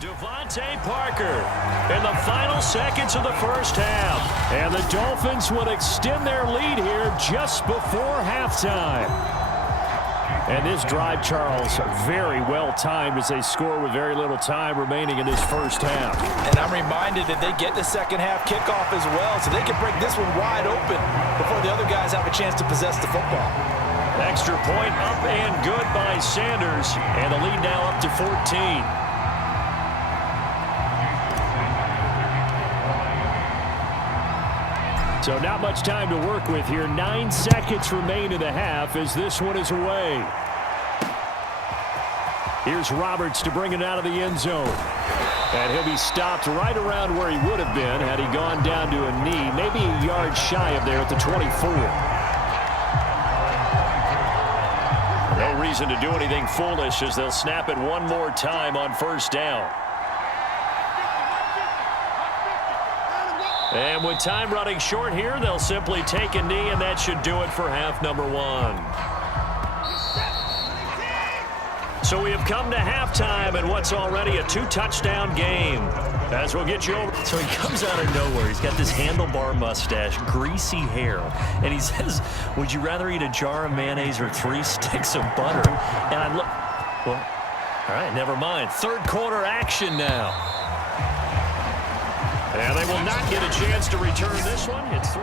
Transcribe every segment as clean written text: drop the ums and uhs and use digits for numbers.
Devontae Parker in the final seconds of the first half. And the Dolphins would extend their lead here just before halftime. And this drive, Charles, very well timed as they score with very little time remaining in this first half. And I'm reminded that they get the second half kickoff as well, so they can break this one wide open before the other guys have a chance to possess the football. Extra point up and good by Sanders. And the lead now up to 14. So not much time to work with here. 9 seconds remain in the half as this one is away. Here's Roberts to bring it out of the end zone. And he'll be stopped right around where he would have been had he gone down to a knee, maybe a yard shy of there at the 24. No reason to do anything foolish as they'll snap it one more time on first down. And with time running short here, they'll simply take a knee, and that should do it for half number one. So we have come to halftime in what's already a 2-touchdown game. As we'll get you over. So he comes out of nowhere. He's got this handlebar mustache, greasy hair, and he says, would you rather eat a jar of mayonnaise or 3 sticks of butter? And I look, well, all right, never mind. Third quarter action now. And they will not get a chance to return this one. It's 3.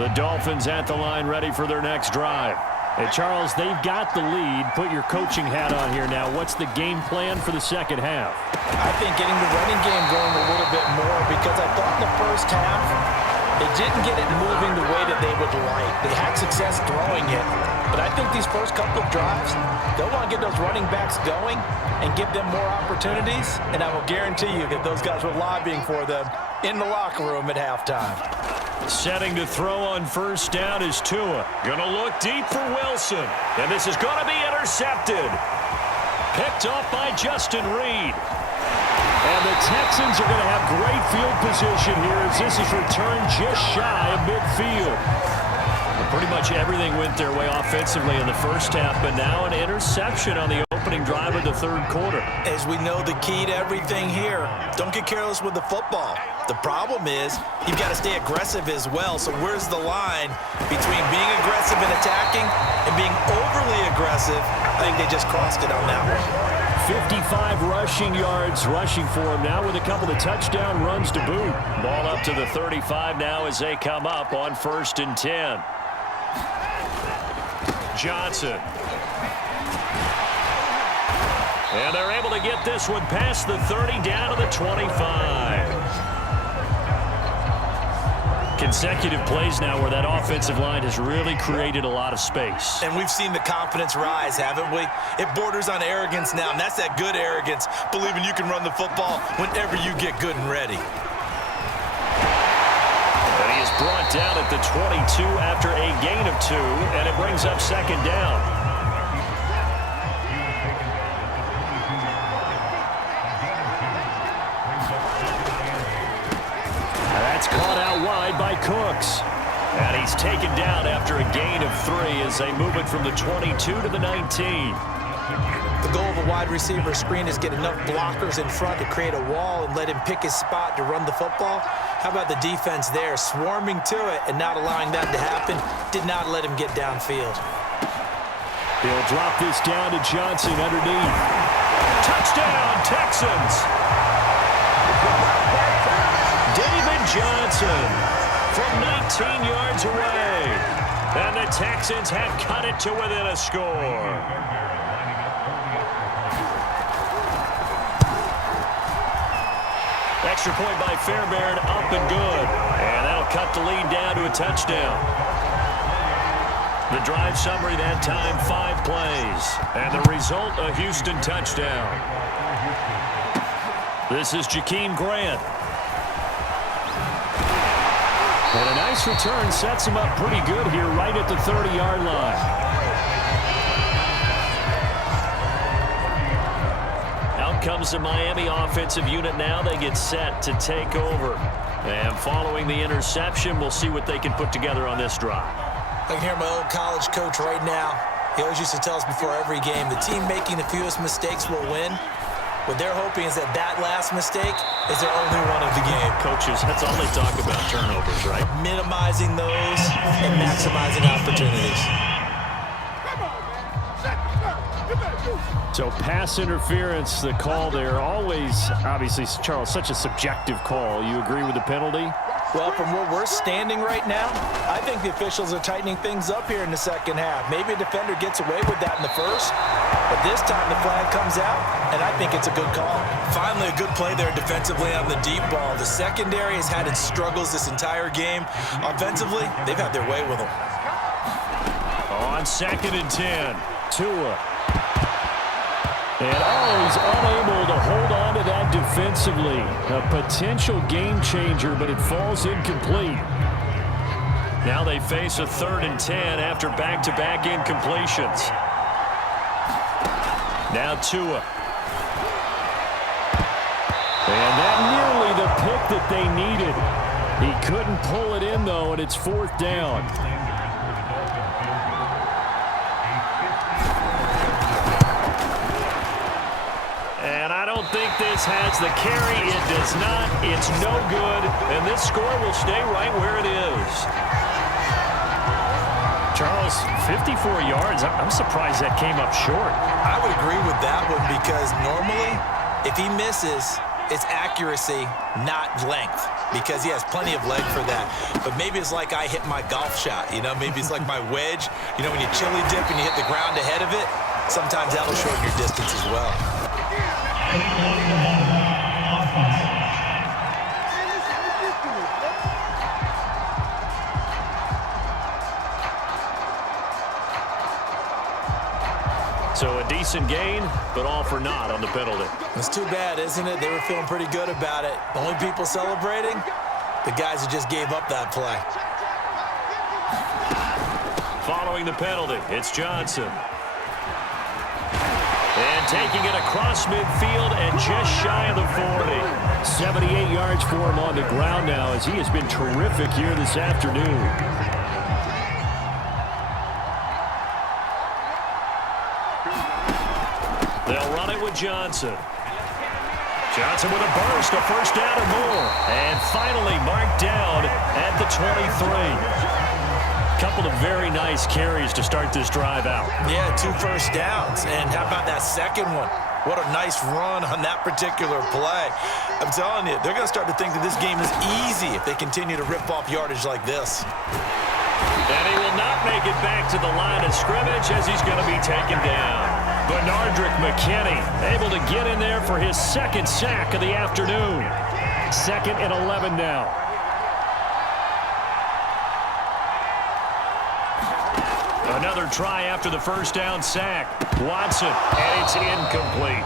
The Dolphins at the line ready for their next drive. And Charles, they've got the lead. Put your coaching hat on here now. What's the game plan for the second half? I think getting the running game going a little bit more, because I thought in the first half they didn't get it moving the way that they would like. They had success throwing it, but I think these first couple of drives, they'll want to get those running backs going and give them more opportunities, and I will guarantee you that those guys were lobbying for them in the locker room at halftime. Setting to throw on first down is Tua. Gonna look deep for Wilson, and this is gonna be intercepted. Picked off by Justin Reed. And the Texans are going to have great field position here as this is returned just shy of midfield. Pretty much everything went their way offensively in the first half, but now an interception on the opening drive of the third quarter. As we know, the key to everything here, don't get careless with the football. The problem is you've got to stay aggressive as well. So where's the line between being aggressive and attacking and being overly aggressive? I think they just crossed it on that one. 55 rushing yards rushing for him now with a couple of touchdown runs to boot. Ball up to the 35 now as they come up on 1st and 10. Johnson. And they're able to get this one past the 30 down to the 25. Consecutive plays now where that offensive line has really created a lot of space. And we've seen the confidence rise, haven't we? It borders on arrogance now, and that's that good arrogance, believing you can run the football whenever you get good and ready. And he is brought down at the 22 after a gain of 2, and it brings up second down. That's caught out wide by Cooks. And he's taken down after a gain of 3 as they move it from the 22 to the 19. The goal of a wide receiver screen is get enough blockers in front to create a wall and let him pick his spot to run the football. How about the defense there, swarming to it and not allowing that to happen? Did not let him get downfield. He'll drop this down to Johnson underneath. Touchdown, Texans! David Johnson from 19 yards away. And the Texans have cut it to within a score. Extra point by Fairbairn, up and good. And that'll cut the lead down to a touchdown. The drive summary that time, 5 plays. And the result, a Houston touchdown. This is Jakeem Grant. And a nice return sets him up pretty good here right at the 30-yard line. Out comes the Miami offensive unit now. They get set to take over. And following the interception, we'll see what they can put together on this drive. I can hear my old college coach right now. He always used to tell us before every game, the team making the fewest mistakes will win. What they're hoping is that that last mistake is their only one of the game. Coaches, that's all they talk about, turnovers, right? Minimizing those and maximizing opportunities. So pass interference, the call there. Always, obviously, Charles, such a subjective call. You agree with the penalty? Well, from where we're standing right now, I think the officials are tightening things up here in the second half. Maybe a defender gets away with that in the first, but this time the flag comes out, and I think it's a good call. Finally, a good play there defensively on the deep ball. The secondary has had its struggles this entire game. Offensively, they've had their way with them. On 2nd and 10, Tua. And he's unable to hold on to that defensively. A potential game changer, but it falls incomplete. Now they face a 3rd and 10 after back-to-back incompletions. Now Tua. And that nearly the pick that they needed. He couldn't pull it in, though, and it's 4th down. And I don't think this has the carry. It does not. It's no good. And this score will stay right where it is. Charles, 54 yards. I'm surprised that came up short. I would agree with that one because normally, if he misses, it's accuracy, not length, because he has plenty of leg for that. But maybe it's like I hit my golf shot, you know? Maybe it's like my wedge. You know, when you chili dip and you hit the ground ahead of it, sometimes that'll shorten your distance as well. So a decent gain, but all for naught on the penalty. It's too bad, isn't it? They were feeling pretty good about it. The only people celebrating, the guys who just gave up that play. Following the penalty, it's Johnson. And taking it across midfield and just shy of the 40. 78 yards for him on the ground now as he has been terrific here this afternoon. They'll run it with Johnson. Johnson with a burst, a 1st down or more. And finally marked down at the 23. Couple of very nice carries to start this drive out. Yeah, 2 first downs. And how about that second one? What a nice run on that particular play. I'm telling you, they're going to start to think that this game is easy if they continue to rip off yardage like this. And he will not make it back to the line of scrimmage as he's going to be taken down. Bernardrick McKinney able to get in there for his 2nd sack of the afternoon. 2nd and 11 now. Another try after the 1st down sack. Watson, and it's incomplete.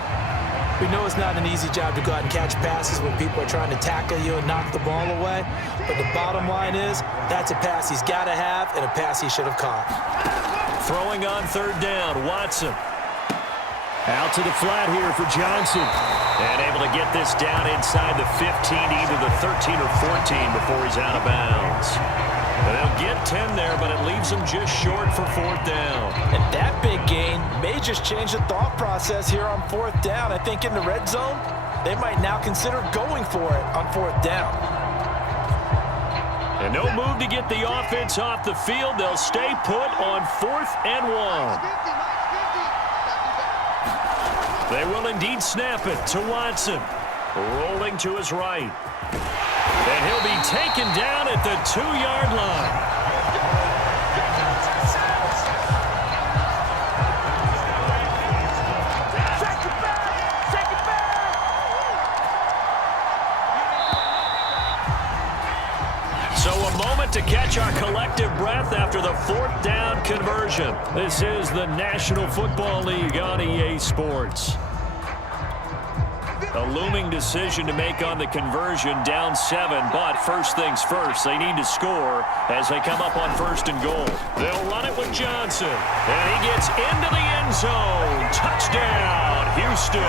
We know it's not an easy job to go out and catch passes when people are trying to tackle you and knock the ball away. But the bottom line is, that's a pass he's got to have and a pass he should have caught. Throwing on 3rd down, Watson. Out to the flat here for Johnson. And able to get this down inside the 15, either the 13 or 14 before he's out of bounds. They'll get 10 there, but it leaves them just short for 4th down. And that big gain may just change the thought process here on 4th down. I think in the red zone, they might now consider going for it on 4th down. And no move to get the offense off the field. They'll stay put on 4th and 1. They will indeed snap it to Watson. Rolling to his right. And he'll be taken down at the 2-yard line. So a moment to catch our collective breath after the 4th down conversion. This is the National Football League on EA Sports. A looming decision to make on the conversion, down 7, but first things first, they need to score as they come up on 1st and goal. They'll run it with Johnson, and he gets into the end zone. Touchdown, Houston.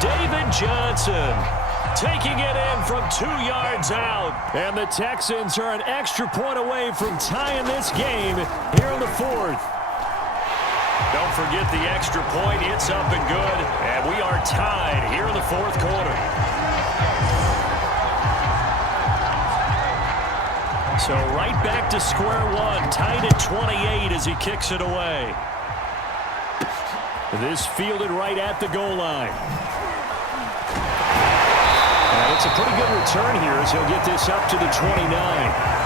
David Johnson taking it in from 2 yards out, and the Texans are an extra point away from tying this game here in the 4th. Don't forget the extra point. It's up and good. And we are tied here in the fourth quarter. So right back to square one. Tied at 28 as he kicks it away. This fielded right at the goal line. And it's a pretty good return here as he'll get this up to the 29.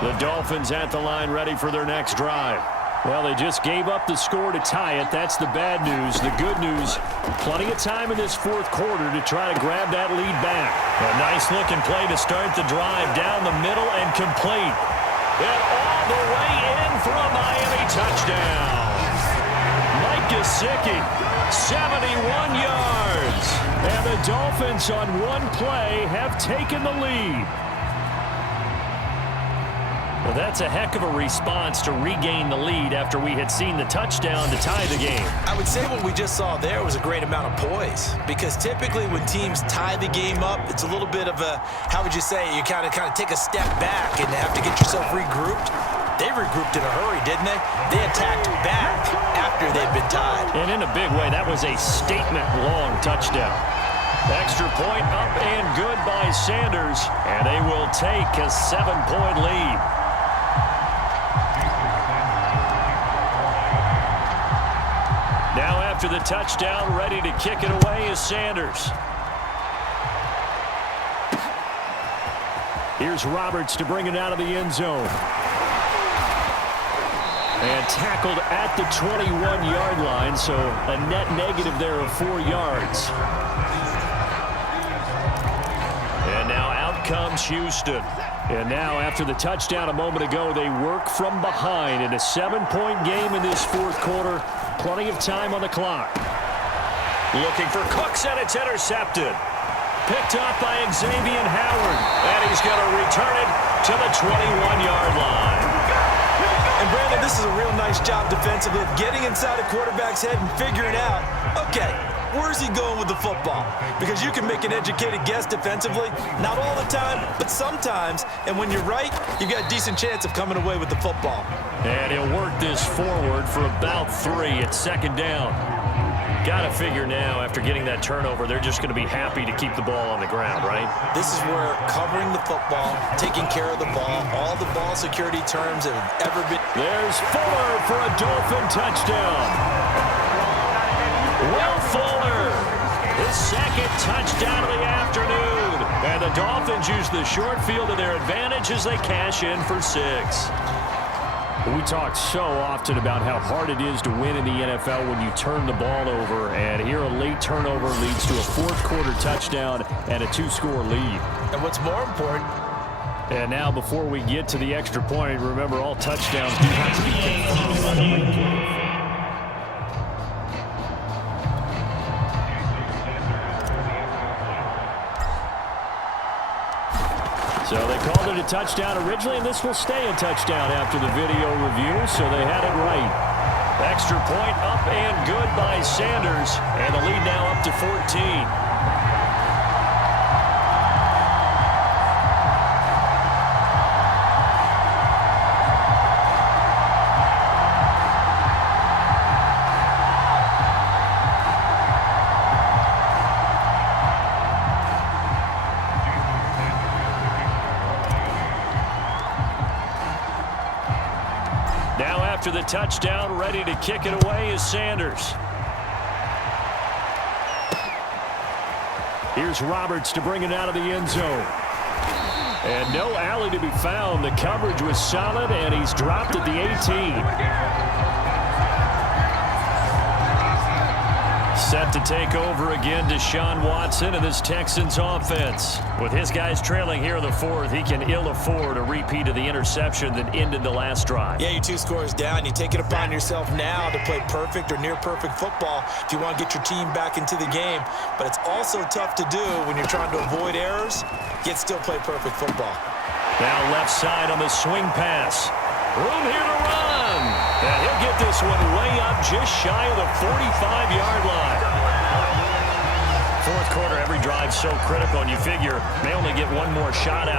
The Dolphins at the line ready for their next drive. Well, they just gave up the score to tie it. That's the bad news. The good news, plenty of time in this fourth quarter to try to grab that lead back. A nice-looking play to start the drive down the middle and complete. And all the way in for a Miami touchdown. Mike Gesicki, 71 yards. And the Dolphins on one play have taken the lead. Well, that's a heck of a response to regain the lead after we had seen the touchdown to tie the game. I would say what we just saw there was a great amount of poise, because typically when teams tie the game up, it's a little bit of a, how would you say, you kind of take a step back and have to get yourself regrouped. They regrouped in a hurry, didn't they? They attacked back after they'd been tied. And in a big way, that was a statement-long touchdown. Extra point up and good by Sanders, and they will take a 7-point lead. Now after the touchdown, ready to kick it away is Sanders. Here's Roberts to bring it out of the end zone. And tackled at the 21-yard line, so a net negative there of 4 yards. And now out comes Houston. And now after the touchdown a moment ago, they work from behind in a 7-point game in this fourth quarter. Plenty of time on the clock. Looking for Cooks, and it's intercepted. Picked up by Xavier Howard. And he's going to return it to the 21-yard line. And Brandon, this is a real nice job defensively of getting inside a quarterback's head and figuring out, okay, where's he going with the football? Because you can make an educated guess defensively, not all the time, but sometimes. And when you're right, you've got a decent chance of coming away with the football. And he'll work this forward for about 3. It's second down. Got to figure now, after getting that turnover, they're just going to be happy to keep the ball on the ground, right? This is where covering the football, taking care of the ball, all the ball security terms have ever been. There's Fuller for a Dolphin touchdown. Will Fuller, his second touchdown of the afternoon. And the Dolphins use the short field to their advantage as they cash in for 6. We talk so often about how hard it is to win in the NFL when you turn the ball over, and here a late turnover leads to a fourth-quarter touchdown and a 2-score lead. And what's more important, and now before we get to the extra point, remember all touchdowns do have to be confirmed by the replay. So they called it a touchdown originally, and this will stay a touchdown after the video review, so they had it right. Extra point up and good by Sanders, and the lead now up to 14. After the touchdown, ready to kick it away is Sanders. Here's Roberts to bring it out of the end zone. And no alley to be found. The coverage was solid, and he's dropped at the 18. Set to take over again, Deshaun Watson and this Texans offense. With his guys trailing here in the fourth, he can ill afford a repeat of the interception that ended the last drive. Yeah, you're 2 scores down. You take it upon yourself now to play perfect or near-perfect football if you want to get your team back into the game. But it's also tough to do when you're trying to avoid errors, yet still play perfect football. Now left side on the swing pass. Room here to run. And he'll get this one way up just shy of the 45-yard line. Fourth quarter, every drive so critical, and you figure may only get one more shot out.